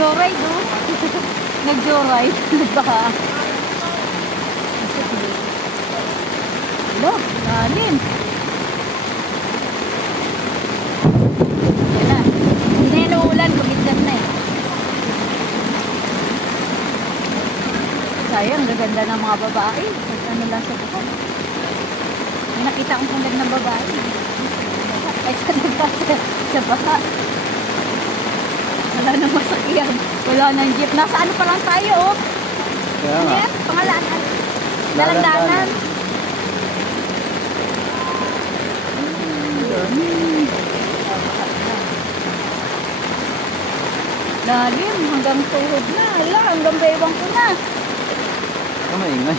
Nag-joyride, oh. Nag-joyride. Nagbaha. Hello, lalim. Yan na. Hindi na yan uulan, kumidlat na eh. Sayang, gaganda ng mga babae. Ano lang sa bukan. May nakita akong pundag ng babae. Ay, sa nagbasa sa baha. Wala nang masakyan. Wala nang jeep. Nasa ano pa lang tayo, oh. Kaya Ano nga. yan? Pangalaan. Dalandanan. Lalim, hanggang tuhod na. Ala, hanggang baywang ko na. Maingay.